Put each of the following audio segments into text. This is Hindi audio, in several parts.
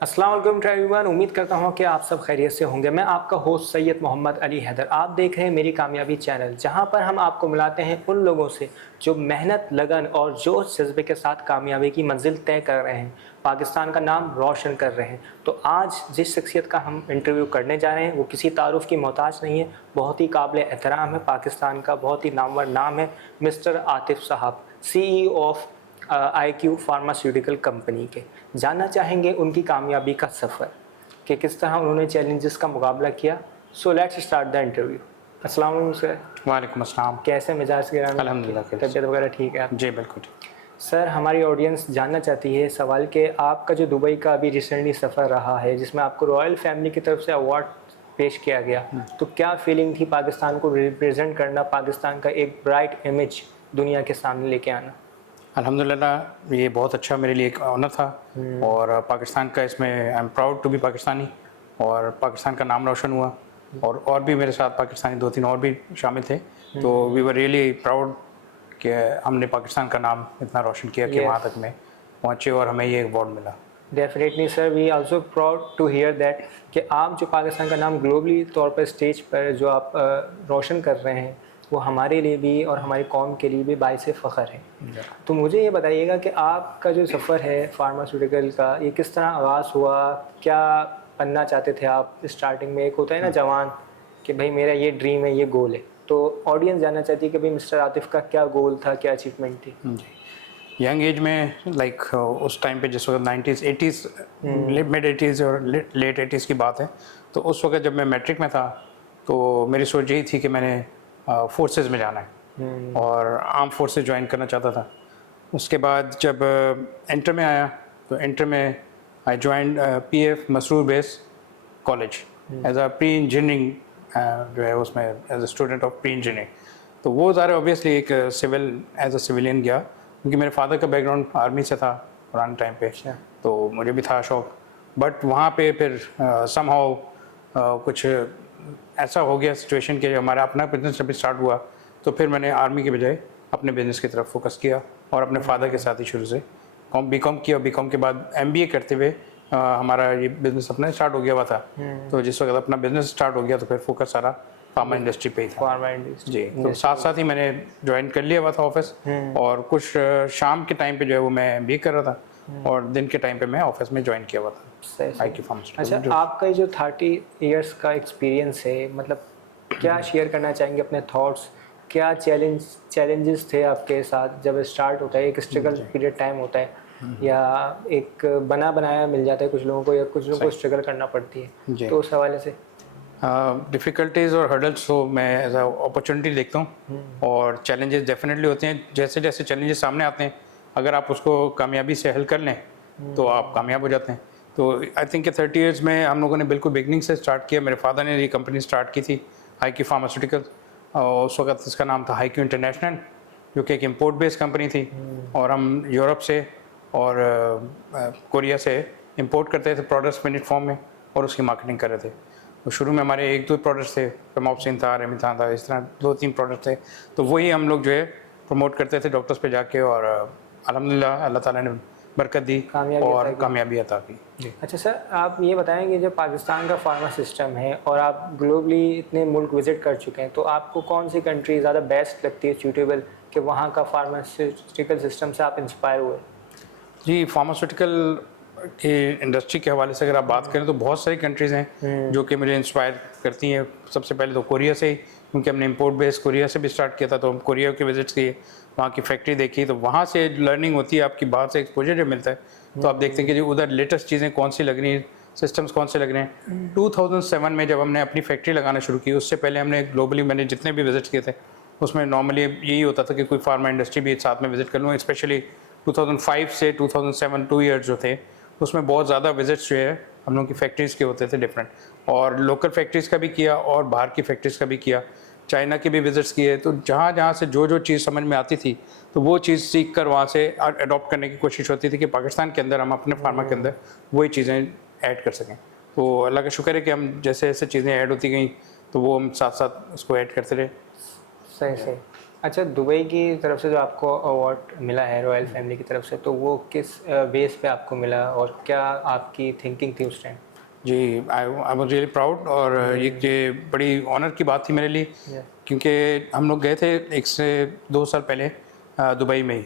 अस्सलाम वालेकुम एवरीवन। उम्मीद करता हूँ कि आप सब खैरियत से होंगे। मैं आपका होस्ट सैयद मोहम्मद अली हैदर। आप देख रहे हैं मेरी कामयाबी चैनल, जहाँ पर हम आपको मिलाते हैं उन लोगों से जो मेहनत, लगन और जोश जज्बे के साथ कामयाबी की मंजिल तय कर रहे हैं, पाकिस्तान का नाम रोशन कर रहे हैं। तो आज जिस शख्सियत का हम इंटरव्यू करने जा रहे हैं वो किसी तारुफ की मोहताज नहीं है, बहुत ही काबिल एहतराम है, पाकिस्तान का बहुत ही नामवर नाम है मिस्टर आतिफ साहब, CEO of IQ pharmaceutical company के। जानना चाहेंगे उनकी कामयाबी का सफ़र कि किस तरह उन्होंने चैलेंजेस का मुकाबला किया। So let's start the interview. अस्सलाम वालेकुम सर। वालेकुम अस्सलाम। कैसे मिजाज गिराम? अल्हम्दुलिल्लाह खैर। तबीयत वगैरह ठीक है? जी बिल्कुल ठीक। सर, हमारी ऑडियंस जानना चाहती है सवाल कि आपका जो दुबई का अभी रिसेंटली सफ़र रहा है जिसमें आपको रॉयल फैमिली की तरफ से अवार्ड पेश किया गया, तो क्या फीलिंग थी पाकिस्तान को रिप्रेजेंट करना, पाकिस्तान का एक ब्राइट इमेज दुनिया के सामने लेके आना? अल्हम्दुलिल्लाह ये बहुत अच्छा मेरे लिए एक ऑनर था और पाकिस्तान का इसमें I am proud to be Pakistani और पाकिस्तान का नाम रोशन हुआ और भी मेरे साथ पाकिस्तानी 2-3 और भी शामिल थे। तो वी वर रियली प्राउड कि हमने पाकिस्तान का नाम इतना रोशन किया कि वहाँ तक में पहुँचे और हमें ये अवार्ड मिला। Definitely sir, we also proud to hear that कि आप जो पाकिस्तान का नाम ग्लोबली तौर पर स्टेज पर जो आप रोशन कर रहे हैं वो हमारे लिए भी और हमारी कौम के लिए भी बाइस फ़ख्र है। तो मुझे ये बताइएगा कि आपका जो सफ़र है फार्मास्यूटिकल का, ये किस तरह आगाज़ हुआ? क्या बनना चाहते थे आप स्टार्टिंग में? एक होता है ना जवान कि भाई मेरा ये ड्रीम है, ये गोल है। तो ऑडियंस जानना चाहती है कि भाई मिस्टर आतिफ़ का क्या गोल था, क्या अचीवमेंट थी? यंग एज में लाइक उस टाइम पे जिस वक्त 90s 80s मिड 80s और लेट 80s की बात है, तो उस वक्त जब मैं मैट्रिक में था तो मेरी सोच यही थी कि मैंने फोर्सेस में जाना है और आर्म फोर्सेस ज्वाइन करना चाहता था। उसके बाद जब इंटर में आया तो इंटर में I join PF Masroor base college as a pre engineering, जो है उसमें as a student of pre engineering. तो वो ज़्यादा ऑब्वियसली एक सिविल एज अ सिविलियन गया क्योंकि मेरे फादर का बैकग्राउंड आर्मी से था पुराने टाइम पे, तो मुझे भी था शौक। बट वहाँ पे फिर समहाउ कुछ ऐसा हो गया सिचुएशन कि हमारा अपना बिजनेस जब स्टार्ट हुआ तो फिर मैंने आर्मी के बजाय अपने बिज़नेस की तरफ फोकस किया और अपने फादर के साथ ही शुरू से बीकॉम किया। बीकॉम के बाद MBA करते हुए हमारा ये बिज़नेस अपना स्टार्ट हो गया हुआ था। तो जिस वक्त अपना बिज़नेस स्टार्ट हो गया तो फिर फोकस सारा फार्मा इंडस्ट्री पे ही था। फार्मा इंडस्ट्री जी, तो साथ साथ ही मैंने ज्वाइन कर लिया हुआ था ऑफिस और कुछ शाम के टाइम पे जो है वो मैं MBA कर रहा था और दिन के टाइम पे मैं ऑफिस में ज्वाइन किया हुआ था IQ फार्मास्यूटिकल। अच्छा, आपका ये जो 30 इयर्स का एक्सपीरियंस है, मतलब क्या शेयर करना चाहेंगे अपने थॉट्स? क्या चैलेंजेस थे आपके साथ जब स्टार्ट होता है? एक स्ट्रगल पीरियड टाइम होता है या एक बना बनाया मिल जाता है कुछ लोगों को, या कुछ लोगों को स्ट्रगल करना पड़ती है? तो उस हवाले से डिफ़िकल्टीज़ और हर्डल्स को मैं एज अ अपॉर्चुनिटी देखता हूँ और चैलेंजेस डेफिनेटली होते हैं। जैसे जैसे चैलेंजेस सामने आते हैं अगर आप उसको कामयाबी से हल कर लें तो आप कामयाब हो जाते हैं। तो आई थिंक कि 30 इयर्स में हम लोगों ने बिल्कुल बिगनिंग से स्टार्ट किया। मेरे फादर ने ये कंपनी स्टार्ट की थी IQ फार्मास्यूटिकल और उस वक्त इसका नाम था IQ इंटरनेशनल, जो कि एक इम्पोर्ट बेस्ड कंपनी थी और हम यूरोप से और कोरिया से इंपोर्ट करते थे प्रोडक्ट्स मिनट फॉर्म में और उसकी मार्केटिंग कर रहे थे। तो शुरू में हमारे 1-2 प्रोडक्ट्स थे, पेमॉक्सिन था, रेमिथान था, इस तरह 2-3 प्रोडक्ट्स थे। तो वही हम लोग जो है प्रमोट करते थे डॉक्टर्स पे जाके और अल्हम्दुलिल्लाह अल्लाह ताला ने बरकत दी और कामयाबी अता की। अच्छा सर, आप ये बताएंगे जो पाकिस्तान का फार्मा सिस्टम है और आप ग्लोबली इतने मुल्क विज़िट कर चुके हैं, तो आपको कौन सी कंट्री ज़्यादा बेस्ट लगती है, सूटेबल, कि वहाँ का फार्मास्यूटिकल सिस्टम से आप इंस्पायर हुए? जी, फार्मास्यूटिकल की इंडस्ट्री के हवाले से अगर आप बात करें तो बहुत सारी कंट्रीज़ हैं जो कि मुझे इंस्पायर करती हैं। सबसे पहले तो कोरिया से ही, क्योंकि हमने इंपोर्ट बेस कोरिया से भी स्टार्ट किया था, तो हम कोरिया के विजिट्स किए, वहाँ की फैक्ट्री देखी, तो वहाँ से लर्निंग होती है आपकी, बाहर से एक्सपोजर जब मिलता है तो आप देखते हैं कि जो उधर लेटेस्ट चीज़ें कौन सी लग रही हैं, सिस्टम्स कौन से लग रहे हैं। 2007 में जब हमने अपनी फैक्ट्री लगाना शुरू की, उससे पहले हमने ग्लोबली मैंने जितने भी विजिट्स किए थे उसमें नॉर्मली यही होता था कि कोई फार्मा इंडस्ट्री भी साथ में विजिट कर लूँ। स्पेशली 2005 से 2007 2 ईयर्स जो थे उसमें बहुत ज़्यादा विजिट्स जो है हम लोगों की फैक्ट्रीज़ के होते थे डिफरेंट, और लोकल फैक्ट्रीज़ का भी किया और बाहर की फैक्ट्रीज़ का भी किया, चाइना के भी विजिट्स किए। तो जहाँ जहाँ से जो जो चीज़ समझ में आती थी तो वो चीज़ सीख कर वहाँ से अडॉप्ट करने की कोशिश होती थी कि पाकिस्तान के अंदर हम अपने फार्मा के अंदर वही चीज़ें ऐड कर सकें। तो अल्लाह का शुक्र है कि हम जैसे जैसे चीज़ें ऐड होती गई तो वो हम साथ साथ उसको ऐड करते रहे। सही सही। अच्छा, दुबई की तरफ से जो आपको अवार्ड मिला है रॉयल फैमिली की तरफ से, तो वो किस बेस पे आपको मिला और क्या आपकी थिंकिंग थी उस टाइम? जी, आई वाज रियली प्राउड, और ये बड़ी ऑनर की बात थी मेरे लिए, Yeah. क्योंकि हम लोग गए थे 1 से 2 साल पहले दुबई में ही,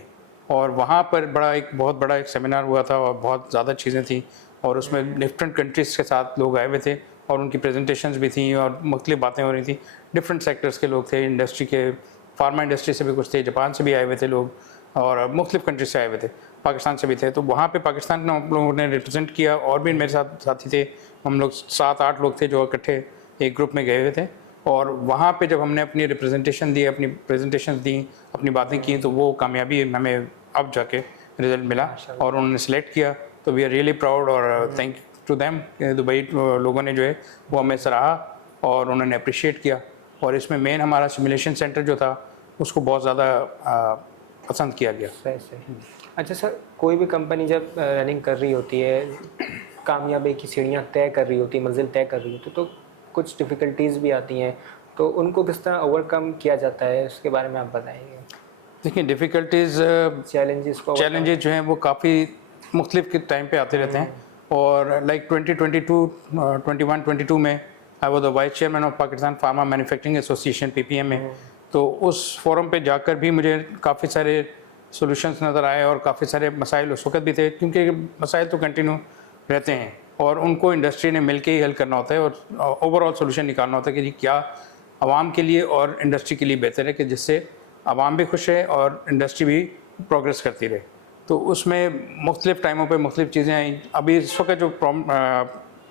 और वहाँ पर बहुत बड़ा एक सेमिनार हुआ था और बहुत ज़्यादा चीज़ें थी, और उसमें डिफरेंट कंट्रीज़ के साथ लोग आए हुए थे और उनकी प्रेजेंटेशंस भी थी और मुख्तलिफ बातें हो रही थी। डिफरेंट सेक्टर्स के लोग थे, इंडस्ट्री के, फार्मा इंडस्ट्री से भी कुछ थे, जापान से भी आए हुए थे लोग, और मुख्तलिफ कंट्री से आए हुए थे, पाकिस्तान से भी थे। तो वहाँ पे पाकिस्तान ने हम लोगों ने रिप्रेजेंट किया, और भी मेरे साथ साथी थे, हम लोग 7-8 लोग थे जो इकट्ठे एक ग्रुप में गए हुए थे। और वहाँ पे जब हमने अपनी रिप्रेजेंटेशन दी, अपनी प्रेजेंटेशन दी, अपनी बातें की, तो वो कामयाबी हमें अब जाके रिजल्ट मिला और उन्होंने सेलेक्ट किया। तो वी आर रियली प्राउड, और थैंक टू देम, दुबई लोगों ने जो है वो हमें सराहा और उन्होंने अप्रिशिएट किया। और इसमें मेन हमारा सिमुलेशन सेंटर जो था उसको बहुत ज़्यादा पसंद किया गया। सही सही। अच्छा सर, कोई भी कंपनी जब रनिंग कर रही होती है, कामयाबी की सीढ़ियाँ तय कर रही होती, मंजिल तय कर रही होती, तो कुछ डिफ़िकल्टीज़ भी आती हैं, तो उनको किस तरह ओवरकम किया जाता है, उसके बारे में आप बताएंगे? देखिए, डिफ़िकल्टीज़, चैलेंजेस जो हैं वो काफ़ी मुख्तलिफ के टाइम पे आते रहते हैं। और लाइक 2022 21-22 में I was the vice chairman of Pakistan pharma manufacturing association PPM में। तो उस फोरम पे जाकर भी मुझे काफ़ी सारे सॉल्यूशंस नज़र आए और काफ़ी सारे मसाइल उस वक्त भी थे, क्योंकि मसाइल तो कंटिन्यू रहते हैं और उनको इंडस्ट्री ने मिल के ही हल करना होता है और ओवरऑल सॉल्यूशन निकालना होता है कि जी क्या आवाम के लिए और इंडस्ट्री के लिए बेहतर है, कि जिससे आवाम भी खुश है और इंडस्ट्री भी प्रोग्रेस करती रहे। तो उसमें मुख्तलिफ टाइमों पे मुख्तलिफ चीज़ें आई। अभी इस वक्त जो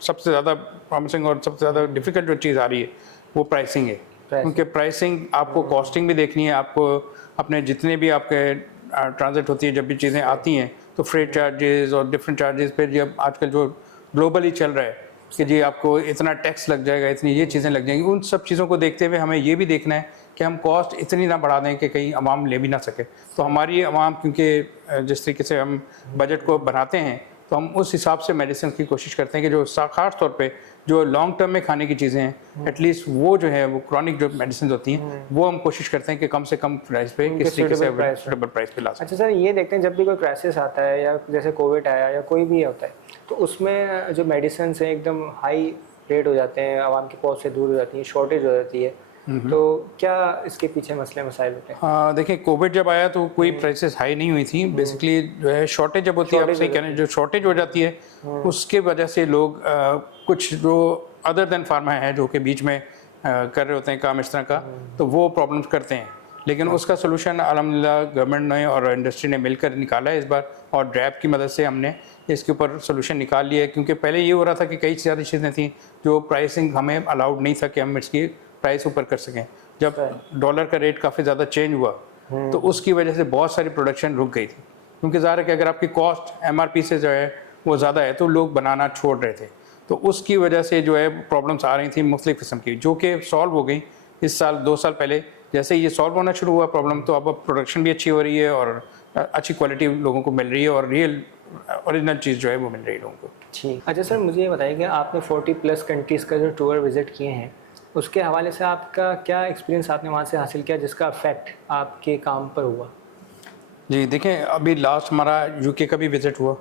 सबसे ज़्यादा प्रॉमिसिंग और सबसे ज़्यादा डिफ़िकल्ट जो चीज़ आ रही है वो प्राइसिंग है, क्योंकि प्राइसिंग आपको कॉस्टिंग भी देखनी है, आपको अपने जितने भी आपके ट्रांजिट होती है, जब भी चीज़ें आती हैं तो फ्रेट चार्जेस और डिफरेंट चार्जेस पे, जब आजकल जो ग्लोबली चल रहा है कि जी आपको इतना टैक्स लग जाएगा, इतनी ये चीज़ें लग जाएंगी, उन सब चीज़ों को देखते हुए हमें ये भी देखना है कि हम कॉस्ट इतनी ना बढ़ा दें कि कहीं आवाम ले भी ना सके। तो हमारी आवाम, क्योंकि जिस तरीके से हम बजट को बनाते हैं, तो हम उस हिसाब से मेडिसिन की कोशिश करते हैं कि जो खास तौर पे जो लॉन्ग टर्म में खाने की चीज़ें हैं, एटलीस्ट वो जो है वो क्रॉनिक जो मेडिसिन होती हैं वो हम कोशिश करते हैं कि कम से कम प्राइस पे, किस तरीके से सुटेबल प्राइस पे ला सकें। अच्छा सर, ये देखते हैं जब भी कोई क्राइसिस आता है या जैसे कोविड आया या कोई भी होता है, तो उसमें जो मेडिसिन हैं एकदम हाई रेट हो जाते हैं, आवाम की पहुंच से दूर हो जाती है, शॉर्टेज हो जाती है, तो क्या इसके पीछे मसले मसाइल होते हैं? हाँ, देखिए, कोविड जब आया तो कोई प्राइसेस हाई नहीं हुई थी। बेसिकली जो है शॉर्टेज जब होती है, आप सही कह रहे हैं, जो शॉर्टेज हो जाती है उसके वजह से लोग कुछ जो अदर देन फार्मा है जो कि बीच में कर रहे होते हैं काम इस तरह का, तो वो प्रॉब्लम्स करते हैं। लेकिन उसका सोल्यूशन अल्हम्दुलिल्लाह गवर्नमेंट ने और इंडस्ट्री ने मिलकर निकाला है इस बार, और ड्रैप की मदद से हमने इसके ऊपर सोल्यूशन निकाल लिया है। क्योंकि पहले ये हो रहा था कि कई सारी चीज़ें थी जो प्राइसिंग हमें अलाउड नहीं था कि हम इसकी प्राइस ऊपर कर सकें। जब डॉलर का रेट काफ़ी ज़्यादा चेंज हुआ तो उसकी वजह से बहुत सारी प्रोडक्शन रुक गई थी, क्योंकि ज़ाहिर है कि अगर आपकी कॉस्ट MRP से जो है वो ज़्यादा है तो लोग बनाना छोड़ रहे थे। तो उसकी वजह से जो है प्रॉब्लम्स आ रही थी मुख्तलिफ किस्म की, जो कि सॉल्व हो गई इस साल 2 साल पहले। जैसे ये सॉल्व होना शुरू हुआ प्रॉब्लम, तो अब प्रोडक्शन भी अच्छी हो रही है और अच्छी क्वालिटी लोगों को मिल रही है और रियल ओरिजिनल चीज़ जो है वो मिल रही है लोगों को। ठीक। अच्छा सर, मुझे ये बताइए कि आपने 40+ कंट्रीज़ का जो टूर विज़िट किए हैं, उसके हवाले से आपका क्या एक्सपीरियंस आपने वहाँ से हासिल किया जिसका इफ़ेक्ट आपके काम पर हुआ? जी, देखें, अभी लास्ट हमारा UK का भी विज़िट हुआ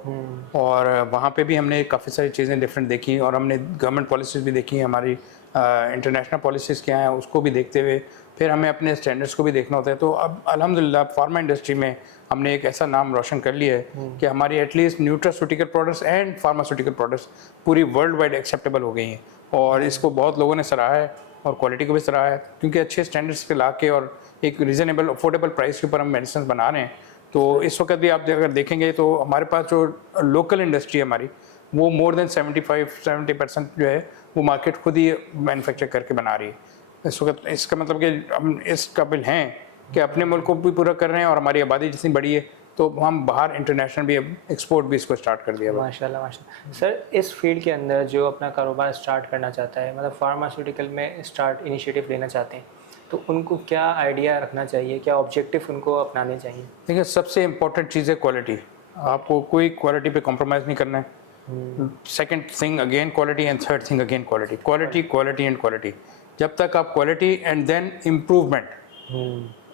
और वहाँ पे भी हमने काफ़ी सारी चीज़ें डिफरेंट देखी और हमने गवर्नमेंट पॉलिसीज़ भी देखी, हमारी इंटरनेशनल पॉलिसीज़ क्या हैं उसको भी देखते हुए फिर हमें अपने स्टैंडर्ड्स को भी देखना होता है। तो अब अल्हम्दुलिल्लाह फार्मा इंडस्ट्री में हमने एक ऐसा नाम रोशन कर लिया है कि हमारी at least nutraceutical products and pharmaceutical products पूरी वर्ल्ड वाइड एक्सेप्टेबल हो गई हैं, और इसको बहुत लोगों ने सराहा है और क्वालिटी को भी सराहा है, क्योंकि अच्छे स्टैंडर्ड्स के ला के और एक रीज़नेबल अफोर्डेबल प्राइस के ऊपर हम मेडिसिन बना रहे हैं। तो इस वक्त भी आप अगर देखेंगे तो हमारे पास जो लोकल इंडस्ट्री है हमारी, वो मोर देन 75-70% जो है वो मार्केट खुद ही मैन्युफैक्चर करके बना रही है इस वक्त। इसका मतलब कि हम इस काबिल हैं कि अपने मुल्क को भी पूरा कर रहे हैं और हमारी आबादी जितनी बड़ी है तो हम बाहर इंटरनेशनल भी अब एक्सपोर्ट भी इसको स्टार्ट कर दिया। माशाल्लाह माशाल्लाह। सर, इस फील्ड के अंदर जो अपना कारोबार स्टार्ट करना चाहता है, मतलब फार्मास्यूटिकल में स्टार्ट इनिशिएटिव लेना चाहते हैं, तो उनको क्या आइडिया रखना चाहिए, क्या ऑब्जेक्टिव उनको अपनाने चाहिए? देखिए, सबसे इम्पोर्टेंट चीज़ है क्वालिटी। आपको कोई क्वालिटी पे कॉम्प्रोमाइज़ नहीं करना है। Second thing again quality, and third thing again quality, quality quality and quality. जब तक आप क्वालिटी एंड देन इम्प्रूवमेंट,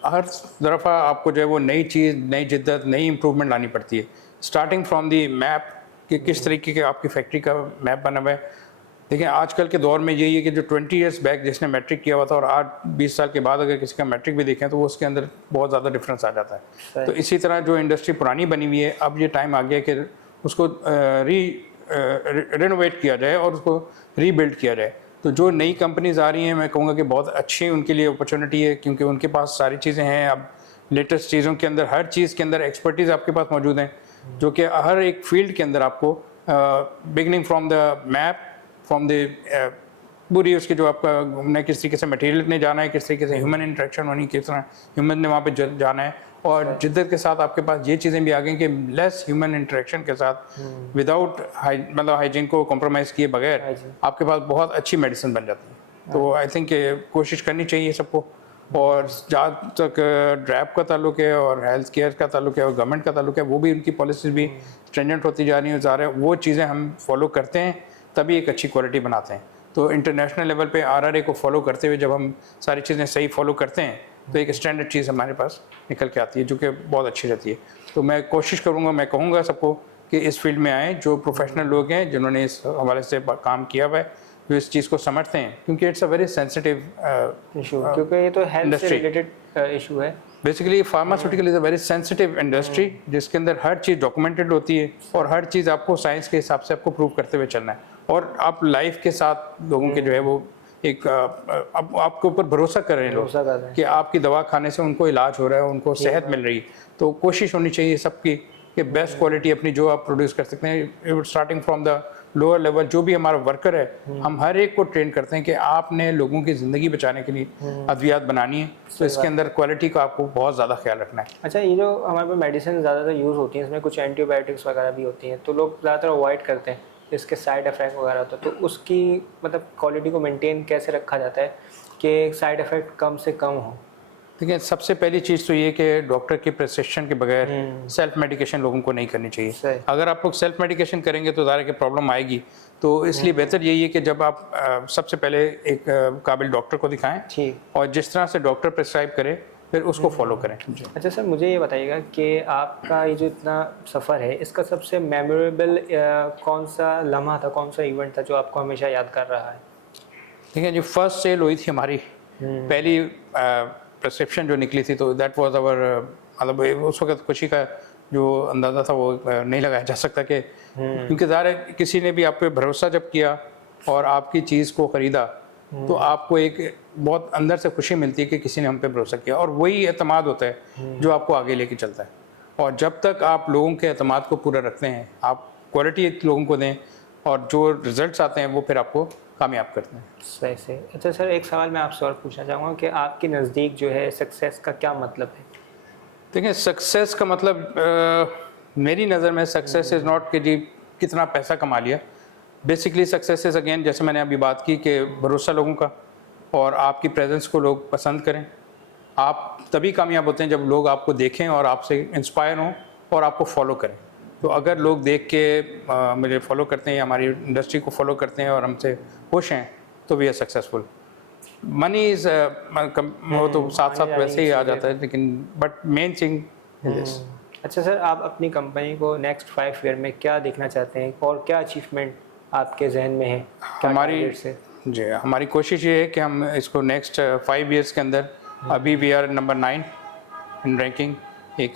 हर दफ़ा आपको जो है वो नई चीज़, नई जिद्दत, नई इम्प्रूवमेंट लानी पड़ती है। स्टार्टिंग फ्रॉम दी मैप कि किस तरीके के आपकी फैक्ट्री का मैप बना हुआ है। देखिए आजकल के दौर में यही है कि जो 20 ईयर्स बैक जिसने मैट्रिक किया हुआ था और आज 20 साल के बाद अगर किसी का मैट्रिक भी देखें तो वो उसके अंदर बहुत ज़्यादा डिफरेंस आ जाता है। तो इसी तरह जो इंडस्ट्री पुरानी बनी हुई है, अब ये टाइम आ गया कि उसको रिनोवेट किया जाए और उसको रीबिल्ड किया जाए। तो जो नई कंपनीज आ रही हैं, मैं कहूँगा कि बहुत अच्छी उनके लिए अपॉर्चुनिटी है, क्योंकि उनके पास सारी चीज़ें हैं। अब लेटेस्ट चीज़ों के अंदर, हर चीज़ के अंदर एक्सपर्टीज़ आपके पास मौजूद हैं, जो कि हर एक फील्ड के अंदर आपको beginning from the map, from the पूरी उसकी जो आपका घूमना है, किस तरीके से मटेरियल ने जाना है, किस तरीके से ह्यूमन इंटरेक्शन होनी, किस तरह ह्यूमन ने वहाँ पे जाना है, और जिद्दत के साथ आपके पास ये चीज़ें भी आ गई कि लेस ह्यूमन इंटरेक्शन के साथ, विदाउट मतलब हाइजीन को कॉम्प्रोमाइज़ किए बगैर आपके पास बहुत अच्छी मेडिसिन बन जाती है। तो आई थिंक कोशिश करनी चाहिए सबको। और जहाँ तक ड्रैप का ताल्लुक है और हेल्थ केयर का ताल्लुक है और गवर्नमेंट का ताल्लुक है, वो भी उनकी पॉलिसीज भी स्ट्रेंजेंट होती जा रही हैं, वो चीज़ें हम फॉलो करते हैं तभी एक अच्छी क्वालिटी बनाते हैं। तो इंटरनेशनल लेवल पे RRA को फॉलो करते हुए जब हम सारी चीज़ें सही फॉलो करते हैं तो एक स्टैंडर्ड चीज़ हमारे पास निकल के आती है, जो कि बहुत अच्छी रहती है। तो मैं कोशिश करूँगा, मैं कहूँगा सबको कि इस फील्ड में आएँ, जो प्रोफेशनल लोग हैं जिन्होंने इस हवाले से काम किया हुआ है, जो इस चीज़ को समझते हैं, क्योंकि it's a very sensitive issue, क्योंकि ये तो हेल्थ से रिलेटेड इशू है। Basically pharmaceutical is a very sensitive industry, जिसके अंदर हर चीज़ डॉक्यूमेंटेड होती है और हर चीज़ आपको साइंस के हिसाब से आपको प्रूव करते हुए चलना है, और आप लाइफ के साथ लोगों के जो है वो एक आपके ऊपर भरोसा कर रहे हैं लोग कि आपकी दवा खाने से उनको इलाज हो रहा है, उनको सेहत मिल रही है। तो कोशिश होनी चाहिए सबकी कि बेस्ट क्वालिटी अपनी जो आप प्रोड्यूस कर सकते हैं, starting from the lower level. जो भी हमारा वर्कर है, हम हर एक को ट्रेन करते हैं कि आपने लोगों की ज़िंदगी बचाने के लिए अद्वियात बनानी है, तो इसके अंदर क्वालिटी का आपको बहुत ज़्यादा ख्याल रखना है। अच्छा, ये जो हमारे पास मेडिसिन ज़्यादातर यूज़ होती हैं, इसमें कुछ एंटीबायोटिक्स वगैरह भी होती हैं, तो लोग ज़्यादातर अवॉइड करते हैं, इसके साइड इफ़ेक्ट वगैरह होता है, तो उसकी मतलब क्वालिटी को मेंटेन कैसे रखा जाता है कि साइड इफ़ेक्ट कम से कम हो? देखिए, सबसे पहली चीज़ तो ये कि डॉक्टर की प्रिस्क्रिप्शन के बगैर सेल्फ मेडिकेशन लोगों को नहीं करनी चाहिए। अगर आप लोग सेल्फ मेडिकेशन करेंगे तो ज़ाहिर है कि प्रॉब्लम आएगी। तो इसलिए बेहतर यही है कि जब आप सबसे पहले एक काबिल डॉक्टर को दिखाएं और जिस तरह से डॉक्टर प्रिस्क्राइब करे फिर उसको फॉलो करें। अच्छा सर, मुझे ये बताइएगा कि आपका ये जो इतना सफ़र है, इसका सबसे मेमोरेबल कौन सा लम्हा था, कौन सा इवेंट था जो आपको हमेशा याद कर रहा है? देखिए, जो फर्स्ट सेल हुई थी हमारी, पहली प्रिस्क्रिप्शन जो निकली थी, तो दैट वाज आवर मतलब उस वक्त खुशी का जो अंदाज़ा था वो नहीं लगाया जा सकता कि क्योंकि ज़ाहिर है किसी ने भी आप पे भरोसा जब किया और आपकी चीज़ को ख़रीदा तो आपको एक बहुत अंदर से खुशी मिलती है कि किसी ने हम पे भरोसा किया, और वही एतमाद होता है जो आपको आगे लेके चलता है। और जब तक आप लोगों के एतमाद को पूरा रखते हैं, आप क्वालिटी लोगों को दें और जो रिजल्ट्स आते हैं वो फिर आपको कामयाब करते हैं। सही से। अच्छा सर, एक सवाल मैं आपसे और पूछना चाहूँगा कि आपके नज़दीक जो है सक्सेस का क्या मतलब है? देखिए, सक्सेस का मतलब मेरी नज़र में सक्सेस इज़ नॉट कि जी कितना पैसा कमा लिया। बेसिकली सक्सेस इज़ अगेन, जैसे मैंने अभी बात की, कि भरोसा लोगों का और आपकी प्रेजेंस को लोग पसंद करें। आप तभी कामयाब होते हैं जब लोग आपको देखें और आपसे इंस्पायर हों और आपको फॉलो करें। तो अगर लोग देख के मुझे फॉलो करते हैं, हमारी इंडस्ट्री को फॉलो करते हैं और हमसे खुश हैं, तो we are successful. Money is वो तो साथ साथ वैसे ही आ जाता है, लेकिन but main thing is this. अच्छा सर, आप अपनी कंपनी को नेक्स्ट 5 ईयर में क्या देखना चाहते हैं और क्या अचीवमेंट आपके जहन में है? हमारी कोशिश ये है कि हम इसको नेक्स्ट 5 ईयर्स के अंदर, अभी we are number 9 in ranking. एक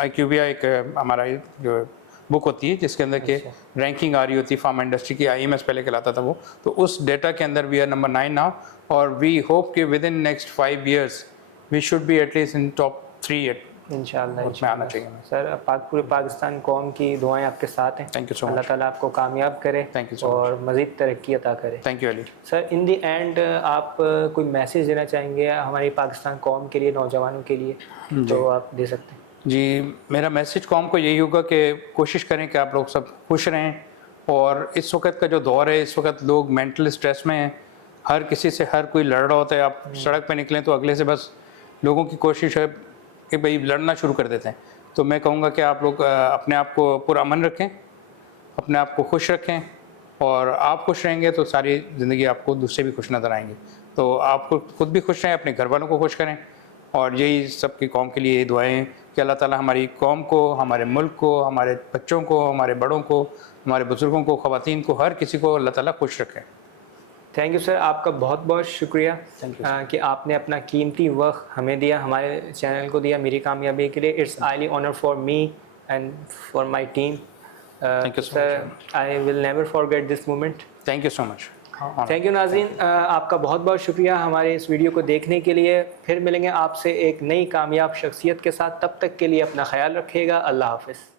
IQVIA एक हमारा जो बुक होती है जिसके अंदर के रैंकिंग आ रही होती है फार्मा इंडस्ट्री की, IMS पहले कहलाता था वो, तो उस डेटा के अंदर वी आर नंबर 9 नाउ, और वी होप कि within next 5 years we should be at least in top 3 इंशाल्लाह आना चाहिए। सर, पूरे पाकिस्तान कौम की दुआएं आपके साथ हैं। Thank you so much. अल्लाह ताला आपको कामयाब करे। थैंक यू सो मच और मज़ीद तरक्की अता करे। Thank you Ali. Sir, in the and आप कोई मैसेज देना चाहेंगे हमारी पाकिस्तान कौम के लिए, नौजवानों के लिए, तो आप दे सकते हैं? जी, मेरा मैसेज कौम को यही होगा कि कोशिश करें कि आप लोग सब खुश रहें, और इस वक्त का जो दौर है, इस वक्त लोग मेंटल स्ट्रेस में हैं, हर किसी से हर कोई लड़ रहा होता है। आप सड़क पे निकलें तो अगले से बस लोगों की कोशिश है कि भाई लड़ना शुरू कर देते हैं। तो मैं कहूँगा कि आप लोग अपने आप को पुरअमन रखें, अपने आप को खुश रखें, और आप खुश रहेंगे तो सारी ज़िंदगी आपको दूसरे भी खुश नज़र आएंगे। तो आप खुद भी खुश रहें, अपने घर वालों को खुश करें, और यही सबकी कौम के लिए दुआएं कि अल्लाह ताला हमारी कौम को, हमारे मुल्क को, हमारे बच्चों को, हमारे बड़ों को, हमारे बुज़ुर्गों को, ख़वातीन को, हर किसी को अल्लाह ताला खुश रखें। थैंक यू सर, आपका बहुत बहुत शुक्रिया Thank you, कि आपने अपना कीमती वक्त हमें दिया, हमारे चैनल को दिया मेरी कामयाबी के लिए। It's highly honour for me and for my team. Thank you so sir, I will never forget this moment. Thank you so much. Thank you नाज़रीन, आपका बहुत बहुत शुक्रिया हमारे इस वीडियो को देखने के लिए। फिर मिलेंगे आपसे एक नई कामयाब शख्सियत के साथ, तब तक के लिए अपना ख्याल रखिएगा। अल्लाह हाफ़िज़।